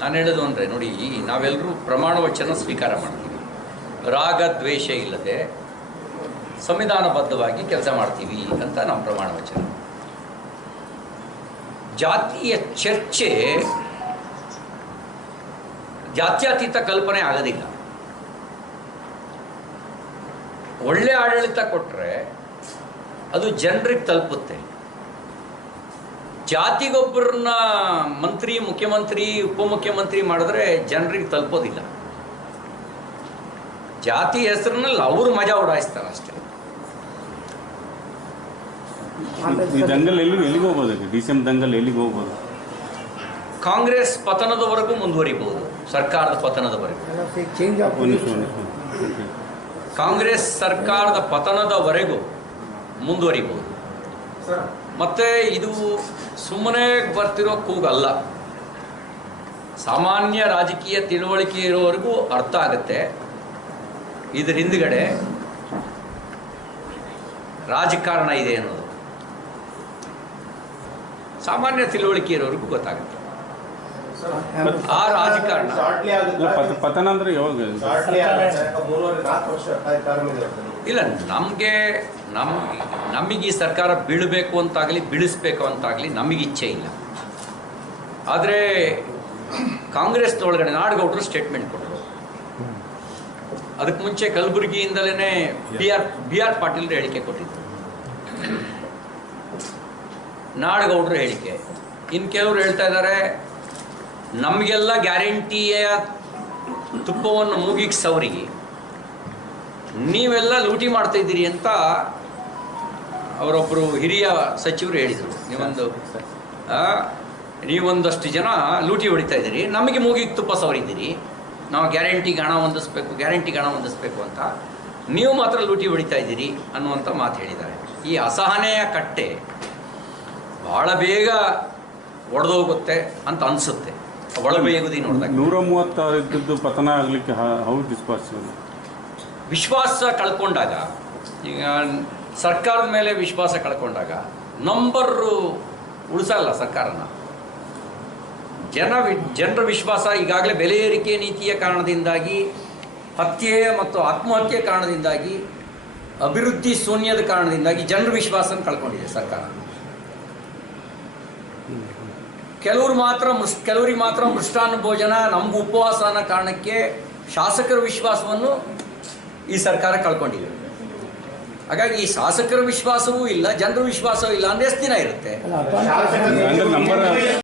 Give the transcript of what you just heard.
ನಾನು ಹೇಳೋದು ಅಂದರೆ ನೋಡಿ ನಾವೆಲ್ಲರೂ ಪ್ರಮಾಣ ವಚನ ಸ್ವೀಕಾರ ಮಾಡ್ತೀವಿ. ರಾಗ ದ್ವೇಷ ಇಲ್ಲದೆ ಸಂವಿಧಾನಬದ್ಧವಾಗಿ ಕೆಲಸ ಮಾಡ್ತೀವಿ ಅಂತ ನಮ್ಮ ಪ್ರಮಾಣ ವಚನ. ಜಾತಿಯ ಚರ್ಚೆ ಜಾತ್ಯತೀತ ಕಲ್ಪನೆ ಆಗೋದಿಲ್ಲ. ಒಳ್ಳೆ ಆಡಳಿತ ಕೊಟ್ಟರೆ ಅದು ಜನರಿಗೆ ತಲುಪುತ್ತೆ. ಜಾತಿಗೊಬ್ಬರನ್ನ ಮಂತ್ರಿ ಮುಖ್ಯಮಂತ್ರಿ ಉಪಮುಖ್ಯಮಂತ್ರಿ ಮಾಡಿದ್ರೆ ಜನರಿಗೆ ತಲುಪೋದಿಲ್ಲ. ಜಾತಿ ಹೆಸರಿನಲ್ಲಿ ಅವರು ಮಜಾ ಉಡಾಯಿಸ್ತಾರೆ ಅಷ್ಟೇ. ಈ ದಂಗಲ್ ಎಲ್ಲಿ ಎಲ್ಲಿಗೆ ಹೋಗ್ಬೋದು ಡಿಸೆಂಬರ್ ದಂಗಲ್ ಎಲ್ಲಿಗೆ ಹೋಗ್ಬೋದು? ಕಾಂಗ್ರೆಸ್ ಪತನದವರೆಗೂ ಮುಂದುವರಿಬಹುದು. ಸರ್ಕಾರದ ಪತನದವರೆಗೂ. ಕಾಂಗ್ರೆಸ್ ಸರ್ಕಾರದ ಪತನದವರೆಗೂ ಮುಂದುವರಿಬಹುದು. ಮತ್ತೆ ಇದು ಸುಮ್ಮನೆ ಬರ್ತಿರೋ ಕೂಗಲ್ಲ. ಸಾಮಾನ್ಯ ರಾಜಕೀಯ ತಿಳುವಳಿಕೆ ಇರೋವರೆಗೂ ಅರ್ಥ ಆಗುತ್ತೆ. ಇದ್ರ ಹಿಂದ್ಗಡೆ ರಾಜಕಾರಣ ಇದೆ ಅನ್ನೋದು. ಸಾಮಾನ್ಯ ತಿಳುವಳಿಕೆ ಇರೋವರೆಗೂ ಗೊತ್ತಾಗುತ್ತೆ. ಆ ರಾಜಕಾರಣ ಶಾರ್ಟ್ಲಿ ಇಲ್ಲ ನಮ್ಗೆ ಪತನ ಅಂದ್ರೆ ಯಾವಾಗ ಇಲ್ಲ ನಮಗೆ ನಮ್ ನಮಗೆ ಈ ಸರ್ಕಾರ ಬೀಳಬೇಕು ಅಂತಾಗಲಿ ಬೀಳಿಸ್ಬೇಕು ಅಂತಾಗಲಿ ನಮಗೆ ಇಚ್ಛೆ ಇಲ್ಲ. ಆದರೆ ಕಾಂಗ್ರೆಸ್ನೊಳಗಡೆ ನಾಡಗೌಡರು ಸ್ಟೇಟ್ಮೆಂಟ್ ಕೊಟ್ಟರು. ಅದಕ್ಕೆ ಮುಂಚೆ ಕಲಬುರಗಿಯಿಂದಲೇ B R B R Patil ಹೇಳಿಕೆ ಕೊಟ್ಟಿದ್ದರು ನಾಡಗೌಡರು ಹೇಳಿಕೆ. ಇನ್ನು ಕೆಲವರು ಹೇಳ್ತಾ ಇದ್ದಾರೆ ನಮಗೆಲ್ಲ ಗ್ಯಾರಂಟಿಯ ತುಪ್ಪವನ್ನು ಮೂಗಿಗೆ ಸವರಿ ನೀವೆಲ್ಲ ಲೂಟಿ ಮಾಡ್ತಾ ಇದ್ದೀರಿ ಅಂತ ಅವರೊಬ್ಬರು ಹಿರಿಯ ಸಚಿವರು ಹೇಳಿದರು. ನೀವೊಂದು ನೀವೊಂದಷ್ಟು ಜನ ಲೂಟಿ ಹೊಡಿತಾ ಇದ್ದೀರಿ. ನಮಗೆ ಮೂಗಿಗೆ ತುಪ್ಪ ಸವರಿದ್ದೀರಿ. ನಾವು ಗ್ಯಾರಂಟಿಗೆ ಹಣ ಹೊಂದಿಸ್ಬೇಕು ಗ್ಯಾರಂಟಿಗೆ ಹಣ ಹೊಂದಿಸ್ಬೇಕು ಅಂತ ನೀವು ಮಾತ್ರ ಲೂಟಿ ಹೊಡಿತಾ ಇದ್ದೀರಿ ಅನ್ನುವಂಥ ಮಾತು ಹೇಳಿದ್ದಾರೆ. ಈ ಅಸಹನೆಯ ಕಟ್ಟೆ ಭಾಳ ಬೇಗ ಒಡೆದೋಗುತ್ತೆ ಅಂತ ಅನಿಸುತ್ತೆ. ನೋಡಿದಾಗ. ನೂರ ಮೂವತ್ತಾರು ಪತನ ಆಗ್ಲಿಕ್ಕೆ ಹೌದು ವಿಶ್ವಾಸ ವಿಶ್ವಾಸ ಕಳ್ಕೊಂಡಾಗ ಈಗ ಸರ್ಕಾರದ ಮೇಲೆ ವಿಶ್ವಾಸ ಕಳ್ಕೊಂಡಾಗ ನಂಬರು ಉಳಿಸಲ್ಲ ಸರ್ಕಾರನ. ಜನ ವಿ- ಜನರ ವಿಶ್ವಾಸ ಈಗಾಗಲೇ ಬೆಲೆ ಏರಿಕೆ ನೀತಿಯ ಕಾರಣದಿಂದಾಗಿ ಹತ್ಯೆ ಮತ್ತು ಆತ್ಮಹತ್ಯೆ ಕಾರಣದಿಂದಾಗಿ ಅಭಿವೃದ್ಧಿ ಶೂನ್ಯದ ಕಾರಣದಿಂದಾಗಿ ಜನರ ವಿಶ್ವಾಸನ ಕಳ್ಕೊಂಡಿದೆ ಸರ್ಕಾರ. ಕೆಲವರು ಮಾತ್ರ ಮೃಷ್ ಕೆಲವರಿಗೆ ಮಾತ್ರ ಮೃಷ್ಟಾನ್ನ ಭೋಜನ ನಮಗೂ ಉಪವಾಸ ಅನ್ನೋ ಕಾರಣಕ್ಕೆ ಶಾಸಕರ ವಿಶ್ವಾಸವನ್ನು ಈ ಸರ್ಕಾರ ಕಳ್ಕೊಂಡಿದೆ. ಹಾಗಾಗಿ ಈ ಶಾಸಕರ ವಿಶ್ವಾಸವೂ ಇಲ್ಲ ಜನರ ವಿಶ್ವಾಸವೂ ಇಲ್ಲ ಅಂದ್ರೆ ಎಷ್ಟು ದಿನ ಇರುತ್ತೆ?